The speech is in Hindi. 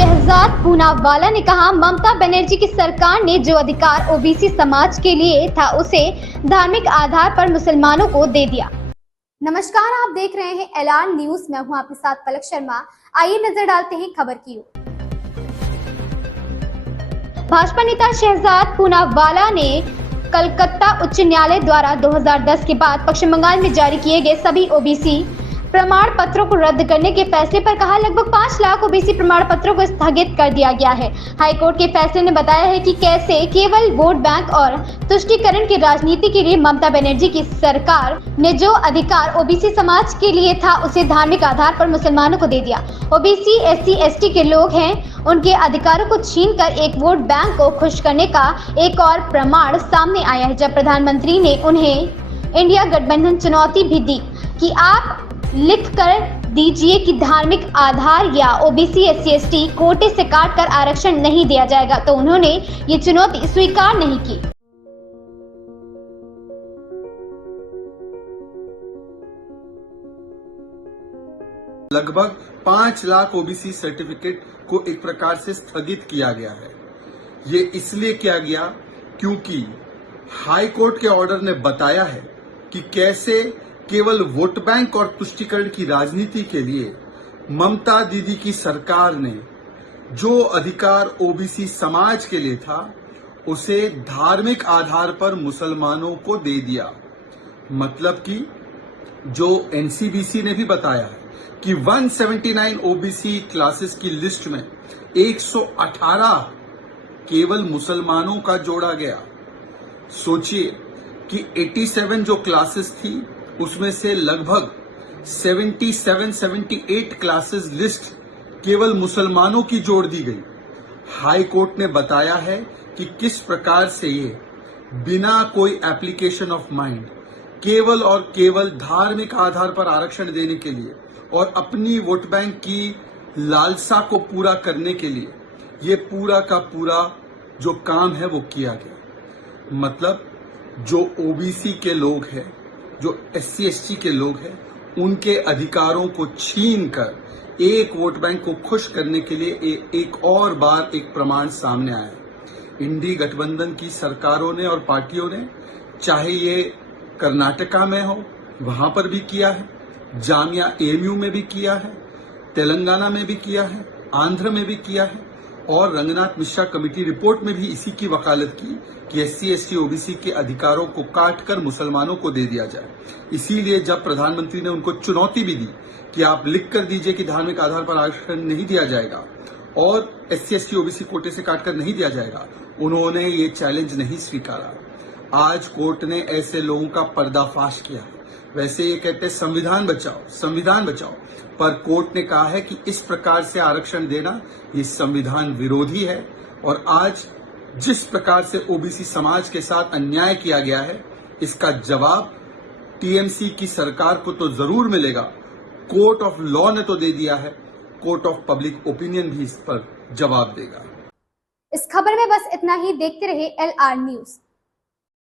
शहजाद पूनावाला ने कहा, ममता बनर्जी की सरकार ने जो अधिकार ओबीसी समाज के लिए था उसे धार्मिक आधार पर मुसलमानों को दे दिया। नमस्कार, आप देख रहे हैं LR न्यूज। मैं हूं आपके साथ पलक शर्मा। आइए नजर डालते हैं खबर की ओर। भाजपा नेता शहजाद पूनावाला ने कलकत्ता उच्च न्यायालय द्वारा 2010 के बाद पश्चिम बंगाल में जारी किए गए सभी ओबीसी प्रमाण पत्रों को रद्द करने के फैसले पर कहा, लगभग 5 लाख ओबीसी प्रमाण पत्रों को स्थगित कर दिया गया है। हाईकोर्ट के फैसले ने बताया है कि कैसे केवल वोट बैंक और तुष्टीकरण की राजनीति के लिए ममता बनर्जी की सरकार ने जो अधिकार ओबीसी समाज के लिए था उसे धार्मिक आधार पर मुसलमानों को दे दिया। ओबीसी SC ST के लोग हैं, उनके अधिकारों को छीनकर एक वोट बैंक को खुश करने का एक और प्रमाण सामने आया है, जब प्रधानमंत्री ने उन्हें इंडिया गठबंधन चुनौती भी दी कि आप लिख कर दीजिए कि धार्मिक आधार या ओबीसी SC ST कोटे से काटकर आरक्षण नहीं दिया जाएगा, तो उन्होंने ये चुनौती स्वीकार नहीं की। लगभग 5 लाख ओबीसी सर्टिफिकेट को एक प्रकार से स्थगित किया गया है। ये इसलिए किया गया क्योंकि हाई कोर्ट के ऑर्डर ने बताया है कि कैसे केवल वोट बैंक और तुष्टीकरण की राजनीति के लिए ममता दीदी की सरकार ने जो अधिकार ओबीसी समाज के लिए था उसे धार्मिक आधार पर मुसलमानों को दे दिया। मतलब कि जो NCBC ने भी बताया है कि 179 ओबीसी क्लासेस की लिस्ट में 118 केवल मुसलमानों का जोड़ा गया। सोचिए कि 87 जो क्लासेस थी उसमें से लगभग 77-78 क्लासेस लिस्ट केवल मुसलमानों की जोड़ दी गई। हाई कोर्ट ने बताया है कि किस प्रकार से ये बिना कोई एप्लीकेशन ऑफ माइंड केवल और केवल धार्मिक आधार पर आरक्षण देने के लिए और अपनी वोट बैंक की लालसा को पूरा करने के लिए ये पूरा का पूरा जो काम है वो किया गया। मतलब जो ओबीसी के लोग हैं, जो SC ST के लोग हैं, उनके अधिकारों को छीन कर एक वोट बैंक को खुश करने के लिए एक और बार एक प्रमाण सामने आया है। इंडी गठबंधन की सरकारों ने और पार्टियों ने, चाहे ये कर्नाटका में हो वहां पर भी किया है, जामिया AMU में भी किया है, तेलंगाना में भी किया है, आंध्र में भी किया है और रंगनाथ मिश्रा कमेटी रिपोर्ट में भी इसी की वकालत की कि SC ST OBC के अधिकारों को काटकर मुसलमानों को दे दिया जाए। इसीलिए जब प्रधानमंत्री ने उनको चुनौती भी दी कि आप लिख कर दीजिए कि धार्मिक आधार पर आरक्षण नहीं दिया जाएगा और SC ST OBC कोटे से काटकर नहीं दिया जाएगा, उन्होंने ये चैलेंज नहीं स्वीकारा। आज कोर्ट ने ऐसे लोगों का पर्दाफाश किया। वैसे ये कहते हैं संविधान बचाओ, संविधान बचाओ, पर कोर्ट ने कहा है कि इस प्रकार से आरक्षण देना ये संविधान विरोधी है और आज जिस प्रकार से ओबीसी समाज के साथ अन्याय किया गया है इसका जवाब TMC की सरकार को तो जरूर मिलेगा। कोर्ट ऑफ लॉ ने तो दे दिया है, कोर्ट ऑफ पब्लिक ओपिनियन भी इस पर जवाब देगा। इस खबर में बस इतना ही। देखते रहे LR न्यूज।